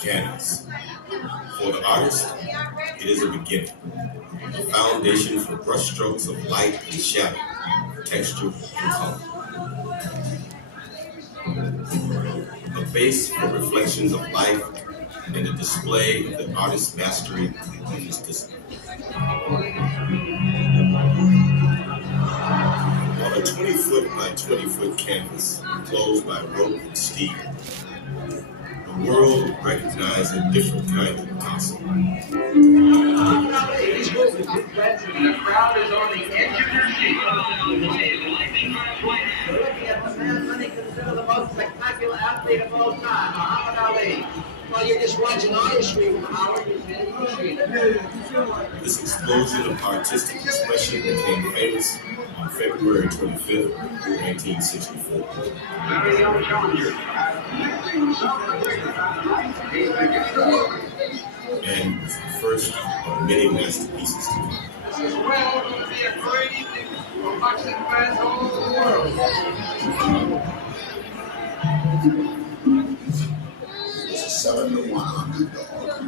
Canvas. For the artist, it is a beginning, a foundation for brushstrokes of light and shadow, texture and color, a base for reflections of life, and a display of the artist's mastery in this discipline. On a 20-foot by 20-foot canvas, enclosed by rope and steel, the world recognized a different kind of Picasso. The crowd is on the edge of their seat. Looking at the man many consider the most spectacular athlete of all time, Muhammad Ali. Well, you're just watching artistry, Howard. This explosion of artistic expression became famous on February 25th, 1964. Very young challenger. And was the first of many masterpieces to come. This is well going to be a great evening for boxing fans all over the world. It was a 7-1 underdog.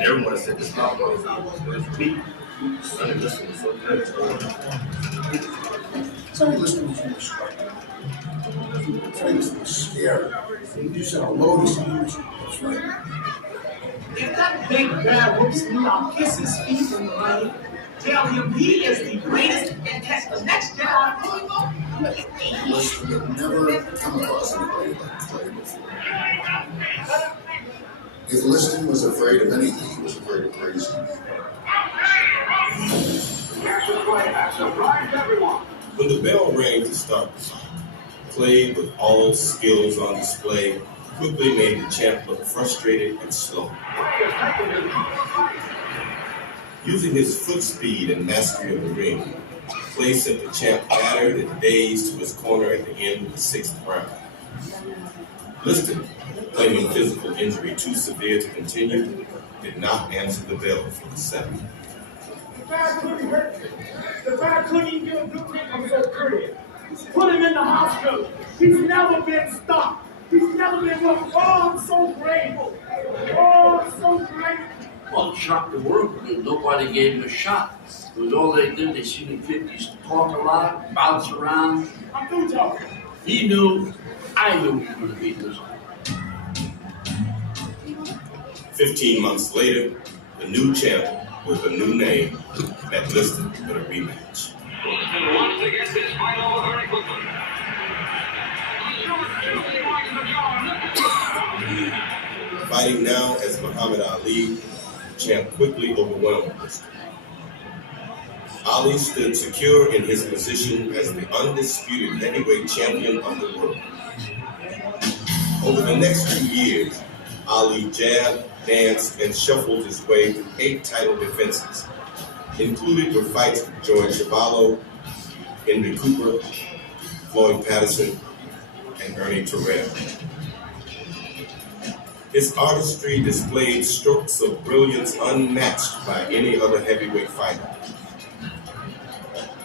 Everyone said this knockout was out was weak. Sonny Liston was so good. Sonny Liston was really striking. Sonny Liston was scary. You said a lotus in the mission. That's right. If that big bad whoops me, I'll kiss his feet in the rain. Tell him he is the greatest and catch the next Jedi. Liston had never come across anybody like Clay before. If Liston was afraid of anything, he was afraid of crazy. When the bell rang to start the fight, Clay, with all skills on display, quickly made the champ look frustrated and slow. Using his foot speed and mastery of the ring, Clay sent the champ battered and dazed to his corner at the end of the 6th round. Liston, claiming physical injury too severe to continue, did not answer the bell for the 7th. The bad couldn't hurt me. The bad couldn't even get a good kick. I'm so pretty. Put him in the hospital. He's never been stopped. He's never been wrong. Oh, I'm so grateful. Oh, I'm so grateful. Well, it shocked the world because nobody gave him a shot. It was all they did. They seen him 50s talk a lot, bounce around. I'm through talking. He knew, I knew he was going to beat this. 15 months later, the new champ with a new name met Liston for a rematch. And once they get this fight over very quickly. Fighting now as Muhammad Ali, the champ quickly overwhelmed Liston. Ali stood secure in his position as the undisputed heavyweight champion of the world. Over the next 2 years, Ali jabbed, danced, and shuffled his way through 8 title defenses, included were fights with George Chuvalo, Henry Cooper, Floyd Patterson, and Ernie Terrell. His artistry displayed strokes of brilliance unmatched by any other heavyweight fighter.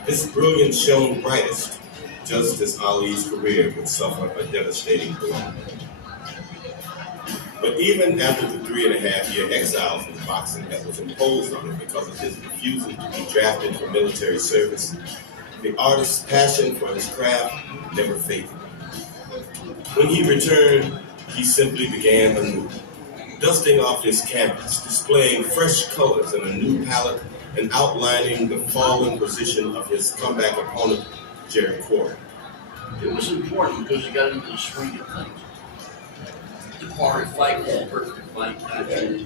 This brilliance shone brightest just as Ali's career would suffer a devastating blow. But even after the 3.5-year exile from boxing that was imposed on him because of his refusal to be drafted for military service, the artist's passion for his craft never faded. When he returned, he simply began anew, dusting off his canvas, displaying fresh colors and a new palette, and outlining the fallen position of his comeback opponent, Jerry Quarry. It was important because he got into the swing of things. The Quarry fight was a perfect fight. Actually,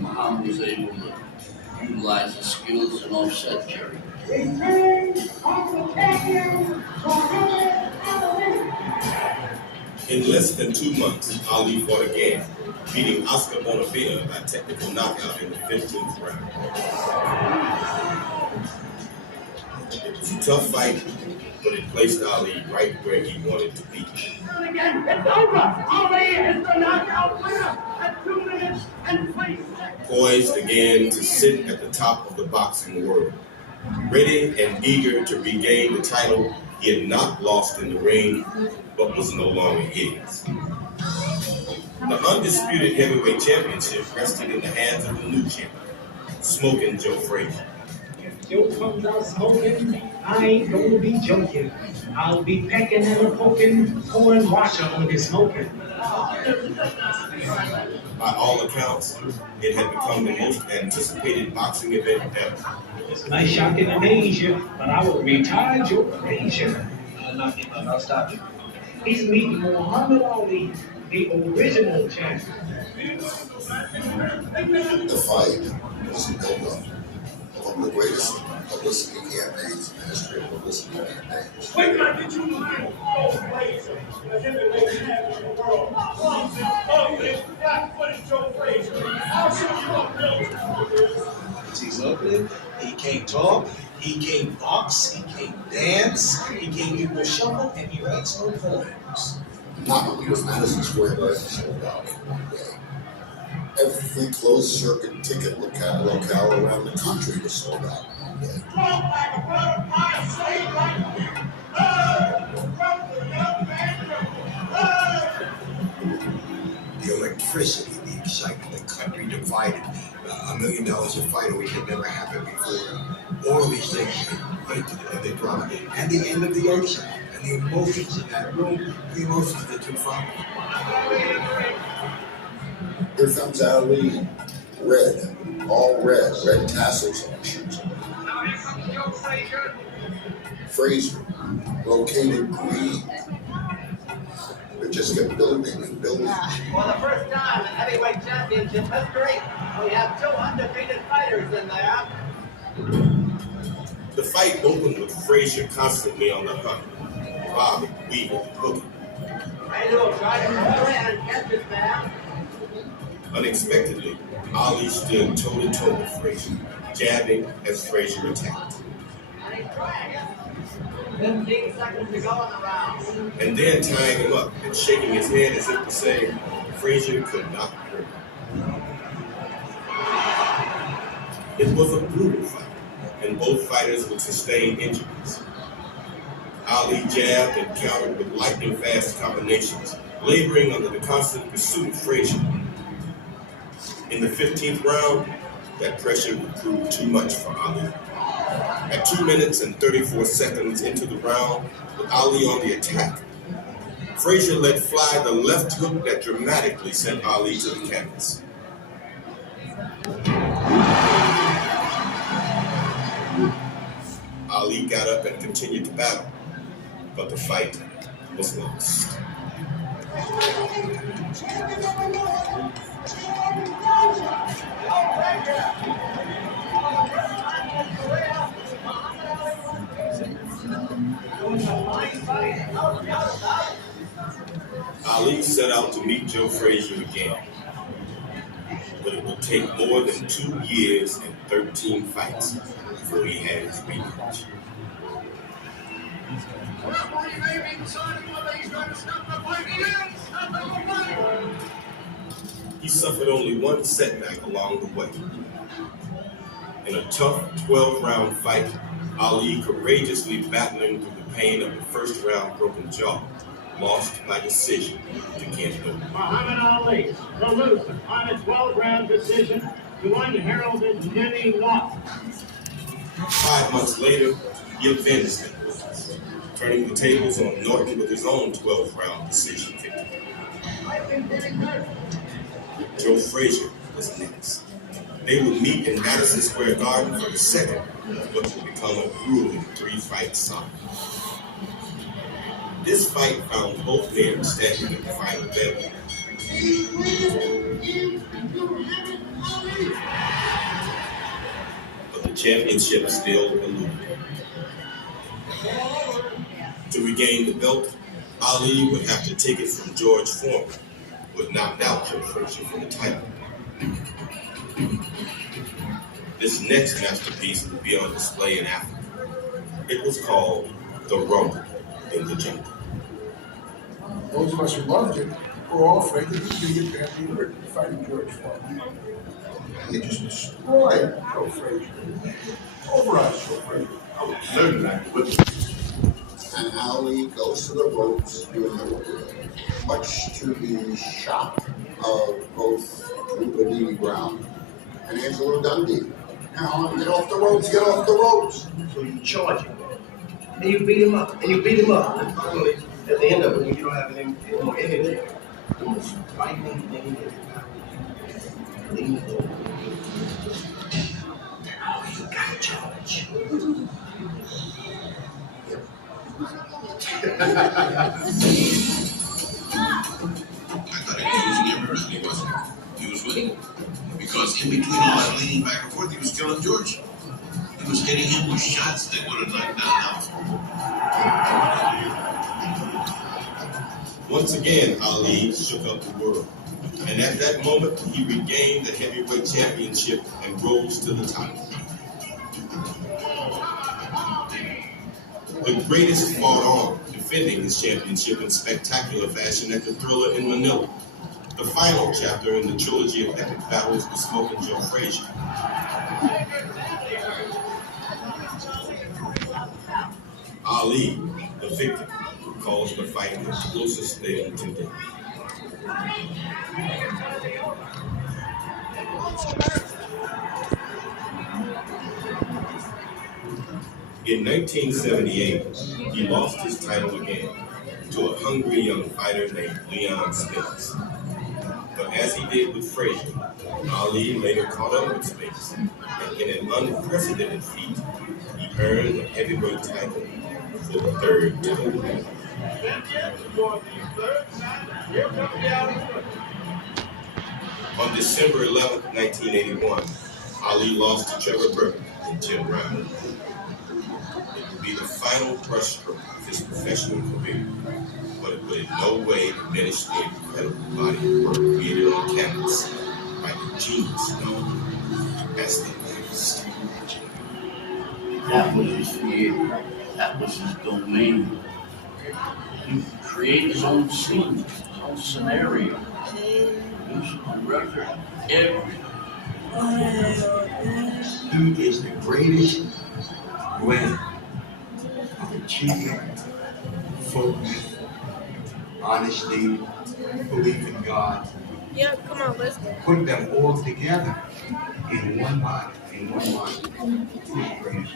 Muhammad was able to utilize his skills and offset Jerry. In less than 2 months, Ali fought again, beating Oscar Bonafina by technical knockout in the 15th round. It was a tough fight, but it placed Ali right where he wanted to be. It's over. Ali is the knockout winner at 2 minutes and 3 seconds. Poised again to sit at the top of the boxing world, ready and eager to regain the title he had not lost in the ring, but was no longer his. The undisputed heavyweight championship rested in the hands of the new champion, Smoking Joe Frazier. If Joe comes out smoking, I ain't gonna be joking. I'll be pecking and poking, pouring water on his smoking. By all accounts, it had become the most anticipated boxing event ever. It's nice shock and amaze you, but I will retire Joe Frazier. I'll stop you. He's meeting Muhammad Ali, the original champion. The fight was a build-up of one of the greatest publicity campaigns in the history of publicity campaigns. Wait till I get you behind Joe Frazier, the heavyweight champion of the world. Boxing, ugly, flat-footed Joe Frazier. I'll show you what real is. He's ugly. He can't talk. He can't box. He can't dance. He can't do a shuffle, and he writes no poems. Not only was Madison Square Garden sold out in one day, every closed circuit ticket locale around the country was sold out in one day. The electricity, the excitement, the country divided, $1 million a fight, which had never happened before. All these things led to the drama. And the end of the action, and the emotions in that room, the emotions that took from it. Here comes Ali, red, all red tassels on his shoes. Frazier, located green. It just kept building and building. For the first time in heavyweight championship history, we have 2 undefeated fighters in there. The fight opened with Frazier constantly on the hunt, bobbing, weaving, hooking. Frazier will try to cover and catch his man. Unexpectedly, Ali stood toe-to-toe with Frazier, jabbing as Frazier attacked. And he's trying it. 15 seconds to go in the round. And then tying him up and shaking his head as if to say, Frazier could not hurt him. It was a brutal fight, and both fighters would sustain injuries. Ali jabbed and countered with lightning-fast combinations, laboring under the constant pursuit of Frazier. In the 15th round, that pressure would prove too much for Ali. At 2 minutes and 34 seconds into the round, with Ali on the attack, Frazier let fly the left hook that dramatically sent Ali to the canvas. Ali got up and continued to battle, but the fight was lost. Ali set out to meet Joe Frazier again, but it would take more than 2 years and 13 fights before he had his rematch. He suffered only one setback along the way. In a tough 12-round fight, Ali courageously battling through the pain of the first-round broken jaw, lost by decision to Ken Hogan. Muhammad Ali, the loser, on a 12-round decision to unheralded Jimmy Norton. 5 months later, he avenged him, turning the tables on Norton with his own 12-round decision victory. Joe Frazier was next. They would meet in Madison Square Garden for the second, what would become a grueling 3-fight saga. This fight found both men standing at the final bell. But the championship still eluded. To regain the belt, Ali would have to take it from George Foreman, who had knocked out Joe Frazier for the title. This next masterpiece would be on display in Africa. It was called The Rumble in the Jungle. Those of us who loved it were all afraid that he was going to get badly hurt fighting George Foreman. He just destroyed Joe Frazier. Overall, Joe Frazier. I was certainly not with it. And Ali goes to the ropes doing the rope, much to the shock of both Ruben Brown and Angelo Dundee. Now, get off the ropes, get off the ropes. So you charge him. And you beat him up. And you beat him up. And finally, at the end of it, when you don't have any more energy, the most frightening thing is lean over. Now you got charge. I thought he was never really, wasn't he? He was winning. Because in between all that leaning back and forth, he was killing George. He was hitting him with shots that would have knocked down Alpha. Once again, Ali shook up the world. And at that moment, he regained the heavyweight championship and rose to the top. The greatest fought on, defending his championship in spectacular fashion at the Thriller in Manila. The final chapter in the trilogy of epic battles with Smoking Joe Frazier. Ali, the victim, calls the fight the closest thing to death. In 1978, he lost his title again to a hungry young fighter named Leon Spinks. But as he did with Frazier, Ali later caught up with Spinks, and in an unprecedented feat, he earned the heavyweight title for the third time. On December 11, 1981, Ali lost to Trevor Burton in 10 rounds. It would be the final brushstroke of his professional career, but it would in no way diminish the incredible body of work created on canvas by the genius known as the Master. That was his theater. That was his domain. He created his own scene, his own scenario. Music on record, everything. He is the greatest blend of achievement, focus, honesty, belief in God. Yeah, come on, let's go. Put them all together in one body, in one mind. He's the greatest.